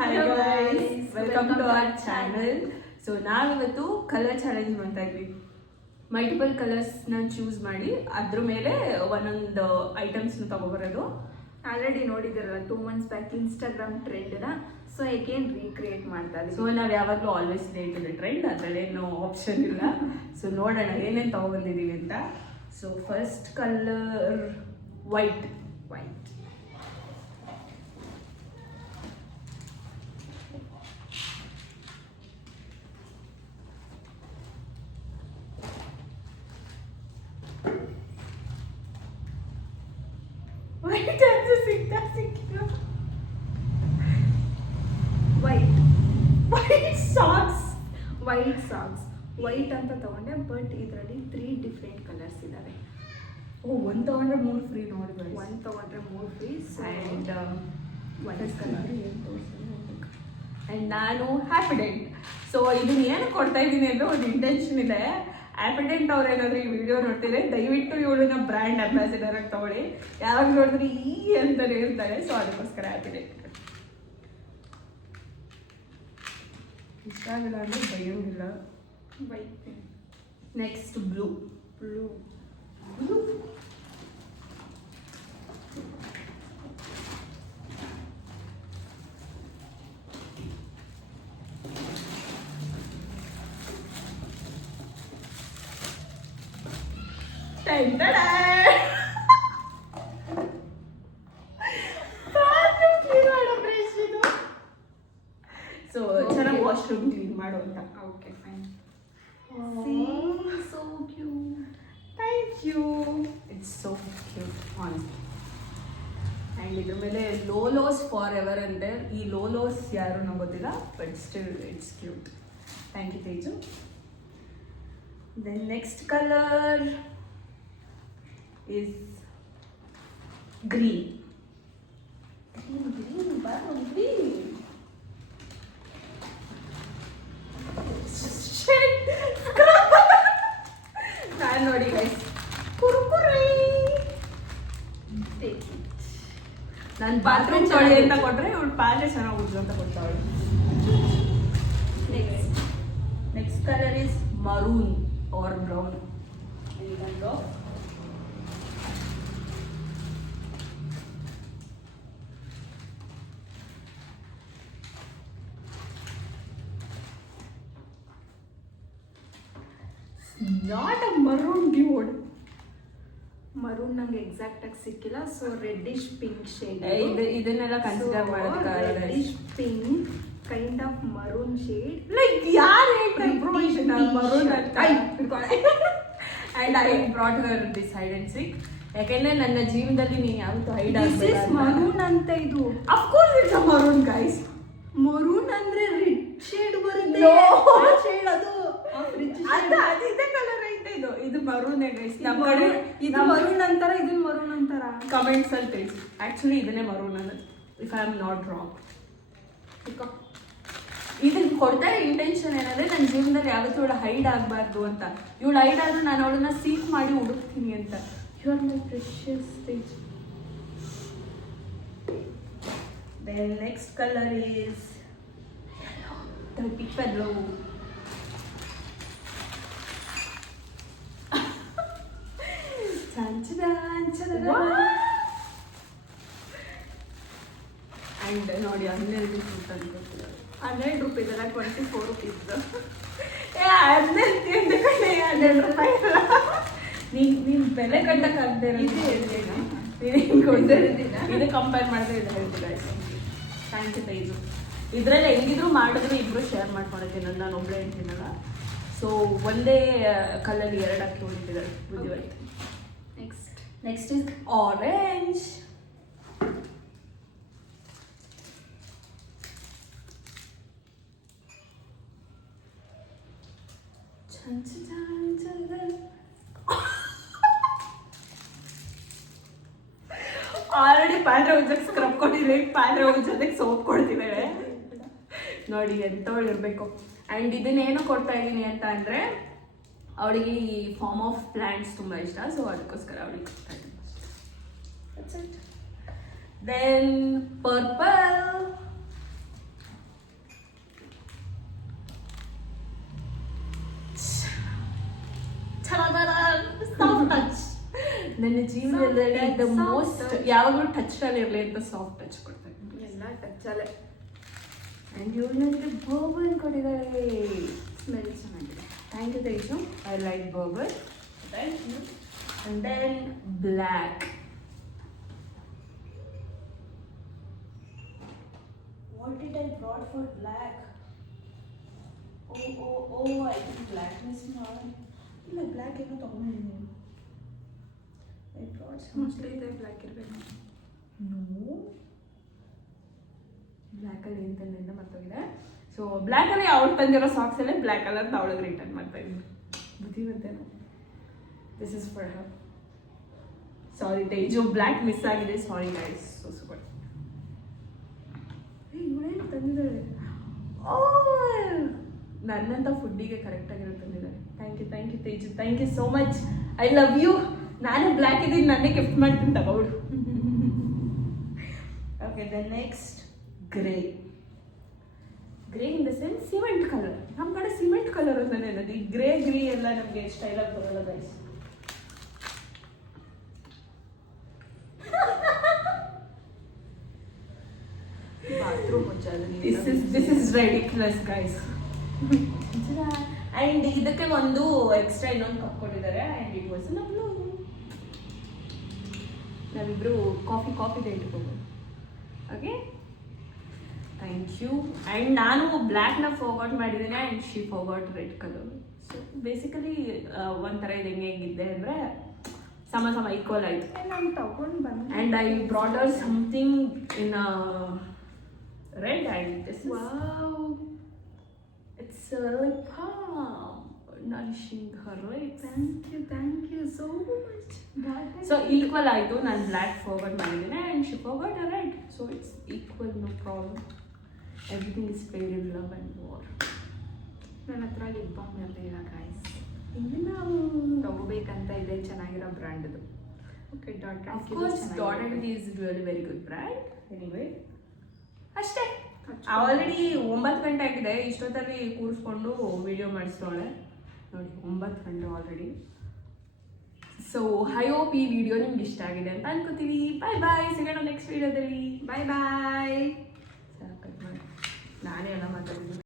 Hi guys, welcome to our channel. So ನಾವಿವತ್ತು colour challenge ಮಾಡ್ತಾ ಇದ್ವಿ. ಮಲ್ಟಿಪಲ್ ಕಲರ್ಸ್ನ ಚೂಸ್ ಮಾಡಿ ಅದ್ರ ಮೇಲೆ ಒಂದೊಂದು ಐಟಮ್ಸ್ನ ತಗೊಬರೋದು. ಆಲ್ರೆಡಿ ನೋಡಿದಿರಲ್ಲ 2 months ಬ್ಯಾಕ್ ಇನ್ಸ್ಟಾಗ್ರಾಮ್ ಟ್ರೆಂಡ್ನ ಸೊ ಅಗೇನ್ ರೀಕ್ರಿಯೇಟ್ ಮಾಡ್ತಾ ಇದ್ದೀವಿ. ಸೊ ನಾವು ಯಾವಾಗಲೂ ಆಲ್ವೇಸ್ ಲೇಟ್ ಇದೆ ಟ್ರೆಂಡ್, ಅದರಲ್ಲೇನು ಆಪ್ಷನ್ ಇಲ್ಲ. ಸೊ ನೋಡೋಣ ಏನೇನು ತಗೊಬಂದಿದ್ದೀವಿ ಅಂತ. So first colour white. White ಅಂತ ಸಿಕ್ಕಿಲ್ಲ. ವೈಟ್ ಸಾಕ್ಸ್ ವೈಟ್ ಅಂತ ತಗೊಂಡೆ, ಬಟ್ ಇದರಲ್ಲಿ 3 ಡಿಫ್ರೆಂಟ್ ಕಲರ್ಸ್ ಇದಾವೆ. ಒಂದು ತಗೊಂಡ್ರೆ 3 ಫ್ರೀ ನೋಡಿ. ಒಂದು ತಗೊಂಡ್ರೆ 3 free. And white colour and ನಾನು ಹ್ಯಾಪಿಡೆಂಟ್. ಸೊ ಇದನ್ನ ಏನು ಕೊಡ್ತಾ ಇದ್ದೀನಿ ಅಂದರೆ ಒಂದು ಇಂಟೆನ್ಷನ್ ಇದೆ. ಹ್ಯಾಪಿಡೆಂಟ್ ಅವ್ರು ಏನಾದರೂ ಈ ವಿಡಿಯೋ ನೋಡ್ತಿದ್ರೆ ದಯವಿಟ್ಟು ಇವಳನ್ನ ಬ್ರ್ಯಾಂಡ್ ಅಂಬಾಸಿಡರ್ ಆಗಿ ತಗೊಳ್ಳಿ. ಯಾವಾಗ ನೋಡಿದ್ರೆ ಈ ಅಂತಾನೆ ಇರ್ತಾರೆ. ಸೊ ಅದಕ್ಕೋಸ್ಕರ ಹ್ಯಾಪಿಡೆಂಟ್ ಇಷ್ಟ ಆಗಿಲ್ಲ ಅಂದರೆ ಬೈಯೋಂಗಿಲ್ಲ. ವೈಟ್. Next blue. ಸೊ ಚೆನ್ನಾಗಿ ವಾಶ್ರೂಮ್ ಕ್ಲೀನ್ ಮಾಡು ಅಂತ. Okay fine. So cute. Thank you. It's so cute, honestly. And ಇದ್ರ ಮೇಲೆ ಲೋಲೋಸ್ ಫಾರ್ ಎವರ್ ಅಂತೆ. ಈ ಲೋಲೋಸ್ ಯಾರು ನಂಗೆ ಗೊತ್ತಿಲ್ಲ, but still it's cute. Thank you Teju. Then next colour is green. Green. ನಾನು ನೋಡಿ ಗೈಸ್, ಕುರುಕುರಿ. ನಾನು ಬಾತ್ರೂಮ್ ತೊಳಿ ಅಂತ ಕೊಟ್ರೆ ಇವಳು ಪಾತ್ರೆ ಚೆನ್ನಾಗಿ ಉಜ್ಜು ಅಂತ ಕೊಡ್ತಾವಳು. Next colour is maroon or brown. Not a maroon dude. Maroon ನಂಗೆ ಎಕ್ಸಾಕ್ಟ್ ಆಗಿ ಸಿಕ್ಕಿಲ್ಲ. So reddish pink shade. ಇದನ್ನೆಲ್ಲ ಕನ್ಸಿಡರ್ ಮಾಡೋದಕ್ಕಾಗಲ್ಲ. Reddish pink kind of maroon shade. Like ಯಾರು ಇನ್ಫಾರ್ಮೇಷನ್ ಮರೂನ್ ಅಂತ. And I brought her this hide and seek. ಯಾಕೆಂದ್ರೆ ನನ್ನ ಜೀವನದಲ್ಲಿ ನೀನು ಯಾವತ್ತೂ ಹೈಡ್ ಆಗಬೇಡ. ಮರೂನ್ ಅಂತ ಇದು. Of course it's a maroon guys. Maroon ಅಂದ್ರೆ ರೆಡ್ ಶೇಡ್ ಬರುತ್ತೆ. ಶೇಡ್ ಅದು ಇದೇ ಕಲರ್ ಐತೆ. ಇದು ಮರೂನ್ ಗೈಸ್. ನಮ್ಮ ಕಡೆ ಕಡೆ ಇದು ಮರೂನ್ ಅಂತಾರ, ಇದನ್ನ ಮರೂನ್ ಅಂತಾರ. ಕಮೆಂಟ್ಸ್ ಅಲ್ಲಿ ತಿಳಿಸಿ. ಆಕ್ಚುಲಿ ಇದನ್ನೇ ಮರೂನ್ ಅನ್ನೋದು, if I am not wrong. ಇದನ್ನ ಕೊಡ್ತಾ ಇಂಟೆನ್ಷನ್ ಏನಂದ್ರೆ ನನ್ನ ಜೀವನದಲ್ಲಿ ಯಾವತ್ತೂ ಇವಳು ಹೈಡ್ ಆಗಬಾರ್ದು ಅಂತ. ಇವಳು ಹೈಡ್ ಆದ್ರೂ ನಾನು ಅವಳನ್ನ ಸೀಕ್ ಮಾಡಿ ಹುಡುಕ್ತೀನಿ ಅಂತ. You are my precious thing. Then next color is dirty yellow. And ನೋಡಿ 12 ರೂಪಾಯಿ ಅಂತ ಗೊತ್ತಿಲ್ಲ. 12 ರೂಪಾಯಿ ಅಲ್ಲ, 24 ರೂಪೀಸ್. 12 ರೂಪಾಯಿ ನೀನು ಬೆಲೆ ಕಟ್ಟಕ್ಕಾಗದೆ ಇದು ಕಂಪೇರ್ ಮಾಡಿದ್ರೆ ಇದು ಹೇಳ್ತಿಲ್ಲ. Thank you Teju. ಇದರಲ್ಲಿ ಹೆಂಗಿದ್ರು ಮಾಡಿದ್ರೆ ಇಬ್ಬರು ಶೇರ್ ಮಾಡ್ಕೊಂಡಿದ್ದೀನಿ, ನಾನು ಒಬ್ಬಳೇ ಹೇಳ್ತೀನಲ್ಲ. ಸೊ ಒಂದೇ ಕಲರ್ 2 ಹಾಕಿ ಹೊಡಿತಿದ್ದಾರೆ ಬುದ್ಧಿವೈಟ್. Next is orange. ಆಲ್ರೆಡಿ ಪಾತ್ರೆ ಉಜ್ಜಕ್ಕೆ ಸ್ಕ್ರಬ್ ಕೊಟ್ಟಿದ್ದೀವಿ, ಪಾತ್ರೆ ಉಜ್ಜೋದಕ್ಕೆ ಸೋಪ್ ಕೊಡ್ತಿದ್ದೇವೆ. ನೋಡಿ ಎಂಥವಳು ಇರಬೇಕು. ಆ್ಯಂಡ್ ಇದನ್ನೇನು ಕೊಡ್ತಾ ಇದ್ದೀನಿ ಅಂತ ಅಂದರೆ ಅವಳಿಗೆ ಈ ಫಾರ್ಮ್ ಆಫ್ ಪ್ಲಾಂಟ್ಸ್ ತುಂಬ ಇಷ್ಟ. ಸೊ ಅದಕ್ಕೋಸ್ಕರ ಅವಳಿಗೆ ಕೊಡ್ತಾ ಇದ್ದೀನಿ. Then purple. ನನ್ನ ಜೀವನದಲ್ಲಿ ದ Soft ಮೋಸ್ಟ್ touch. ಯಾವಾಗಲೂ ಟಚ್ ಅಲ್ಲಿ ಇರಲಿ ಅಂತ ಸಾಫ್ಟ್ ಟಚ್ ಕೊಡ್ತಾರೆ. ಎಲ್ಲ ಟಚ್ಚಲ್ಲೇ. ಆ್ಯಂಡ್ ಇವ್ರು ನನಗೆ ಬೋಬನ್ ಕೊಟ್ಟಿದ್ದಾರೆ. ಸ್ಮೆಲ್ ಚೆನ್ನಾಗಿದೆ. Thank you Teju. I like ಬೋಬನ್. And then black. What did I brought for black? Oh, I think black is not. ಇಲ್ಲ ಬ್ಲ್ಯಾಕ್ ಏನೋ ತೊಗೊಂಡಿದ್ದೀನಿ. I brought ಮೋಸ್ಟ್ಲಿ ಇದೆ ಬ್ಲ್ಯಾಕ್ ಇರಬೇಕು. No. ಬ್ಲ್ಯಾಕಲ್ಲಿ ಏನು ತಂದೆ ಮರ್ತೋಗಿದೆ. ಸೊ ಬ್ಲ್ಯಾಕಲ್ಲಿ ಅವ್ಳು ತಂದಿರೋ ಸಾಕ್ಸ್ ಎಲ್ಲ ಬ್ಲ್ಯಾಕ್ ಕಲರ್ ಅವಳಿಗೆ ರಿಟರ್ನ್ ಮಾಡ್ತಾ ಇದ್ದೀನಿ. ಬುದ್ಧಿವಂತೇನು. This is for her. Sorry Teju, black miss ಆಗಿದೆ. Sorry guys, so sorry. ಇವಳೇನು ತಂದಿದ್ದಾಳೆ? ಓ, ನನ್ನಂತ ಫುಡ್ಡಿಗೆ ಕರೆಕ್ಟಾಗಿರೋ ತಂದಿದ್ದಾರೆ. Thank you Teju, thank you so much. I love you. ನಾನು ಬ್ಲ್ಯಾಕ್ ಇದ್ದೀನಿ, ನನ್ನೇ ಗಿಫ್ಟ್ ಮಾಡ್ತೀನಿ ತಗೊಳ್ಳು. Okay, the next grey. Grey in the sense cement colour. ನಮ್ಮ ಕಡೆ ಸಿಮೆಂಟ್ ಕಲರ್ ಅಂತಾನೆ ಇರೋದು. ಈ ಗ್ರೇ ಎಲ್ಲ ನಮಗೆ ಸ್ಟೈಲಾಗಿ ಬರೋಲ್ಲ ಗೈಸ್. ಬಾತ್ರೂಮ್ ಮುಚ್ಚೋದು. This is ridiculous guys. And ಇದಕ್ಕೆ ಒಂದು ಎಕ್ಸ್ಟ್ರಾ ಇನ್ನೊಂದು ಕಪ್ ಕೊಟ್ಟಿದ್ದಾರೆ. ಆ್ಯಂಡ್ ಇಟ್ ವಾಸ್ ನಾವಿಬ್ರು ಕಾಫಿ ಡೇ ಇಟ್ಕೋಬೋದು. Okay, thank you. ಆ್ಯಂಡ್ ನಾನು ಬ್ಲ್ಯಾಕ್ನ ಫೋಗಾಟ್ ಮಾಡಿದ್ದೀನಿ and she forgot red colour. So basically ಒಂಥರ ಇದು ಹೆಂಗಿದ್ದೆ ಅಂದರೆ ಸಮ ಈಕ್ವಲ್ ಆಯಿತು. ನಾನು ತಗೊಂಡು ಬಂದೆ. And I broader something in red, and this is wow, it's lip balm nourishing her lips. Thank you so much. So equal ಆಯಿತು. ನಾನು ಬ್ಲ್ಯಾಕ್ ಫಾರ್ವರ್ಡ್ ಮಾಡಿದ್ದೀನಿ and she forward red. So it's equal, no problem. Everything is paid in love and war. ನನ್ನ ಹತ್ರ lip balm ಇರಲಿಲ್ಲ guys. ಇನ್ನು ನಾವು ತಗೋಬೇಕಂತ ಇದೆ ಚೆನ್ನಾಗಿರೋ ಬ್ರ್ಯಾಂಡ್ದು. Okay, dot of course Dot & Key is really very good brand. Anyway, ಅಷ್ಟೇ. ಆಲ್ರೆಡಿ 9 ಗಂಟೆ ಆಗಿದೆ. ಇಷ್ಟೊತ್ತಲ್ಲಿ ಕೂರಿಸ್ಕೊಂಡು ವಿಡಿಯೋ ಮಾಡಿಸ್ತಾಳೆ ನೋಡಿ. 9 ಗಂಟೆ ಆಲ್ರೆಡಿ. ಸೊ ಐ ಹೋಪ್ ಈ ವಿಡಿಯೋ ನಿಮ್ಗೆ ಇಷ್ಟ ಆಗಿದೆ ಅಂತ ಅನ್ಕೋತೀವಿ. ಬಾಯ್, ಸಿಗೋಣ ನೆಕ್ಸ್ಟ್ ವಿಡಿಯೋದಲ್ಲಿ. ಬಾಯ್. ಸಾಕತ್ ಮಾಡಿ ನಾನೇ ಎಲ್ಲ ಮಾತಾಡಿದ್ದೀನಿ.